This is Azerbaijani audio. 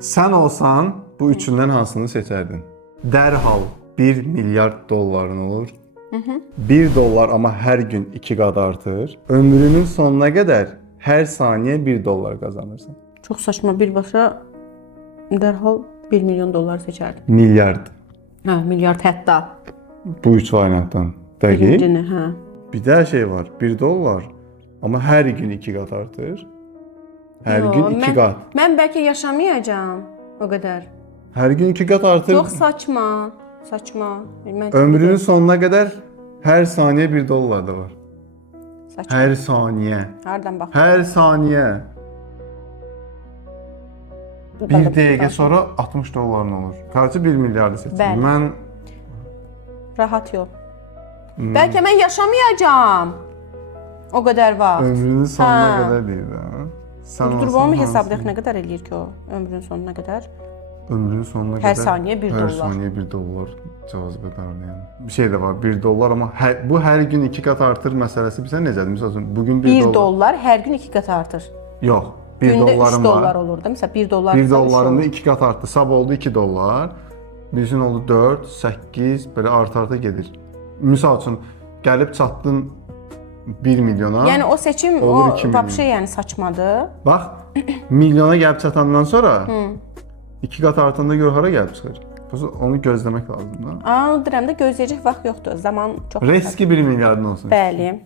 Sən olsan bu üçündən hansını seçərdin? Dərhal 1 milyard dolların olur. 1 dollar amma hər gün 2 qat artır. Ömrünün sonuna qədər hər saniyə 1 dollar qazanırsan. Çox saçma, birbaşa dərhal 1 milyon dollar seçərdim. Milyard. Hə, milyard hətta. Bu üç variantdan. Dəqiq. Birincini, hə. Bir də şey var. 1 dollar amma hər gün 2 qat artır. Hər gün 2 qat. Mən bəlkə yaşamayacağam o qədər. Hər gün 2 qat artır. Çox saçma. Saçma. Ömrünün sonuna qədər hər saniyə 1 dollar da var. Saçma. Hər saniyə. Hardan bax? Hər saniyə. 1 dəqiqə sonra 60 dolların olur. Qarşı 1 milyardı seçdim. Bəli. Mən Rahat yol. Bəlkə mən yaşamayacağam. O qədər vaxt. ömrünün sonuna Hə. qədər deyil də. Sən Durub olsan onu hansı- hesablayaq nə qədər eləyir ki o ömrünün sonuna qədər? Ömrünün sonuna Hər qədər saniyə 1 Hər dollar. saniyə 1 dollar cazibədardır yəni. Bir şey də var, 1 dollar amma bu hər gün 2 qat artır məsələsi bilirsən necədir? Məsəl üçün bugün 1 1 dollar. dollar hər gün 2 qat artır. Yox, 1 Gündə 3 dollarım dollar var. olur da. Məsələn 1 dollar. 1 dollarında 2 qat artdı. Sabah oldu 2 dollar. Birisi oldu 4, 8, belə arta gedir. Misal üçün gəlib çatdın 1 milyona. Yəni o seçim Olur o 2 milyon. vəbşə yəni saçmadır. Bax, milyona gəlib çatandan sonra 2 qat artanda gör hara gəlib çıxır. Onu gözləmək lazımdır. Deyirəm də gözləyəcək vaxt yoxdur. Zaman çox. Riski 1 milyardın olsun. Bəli.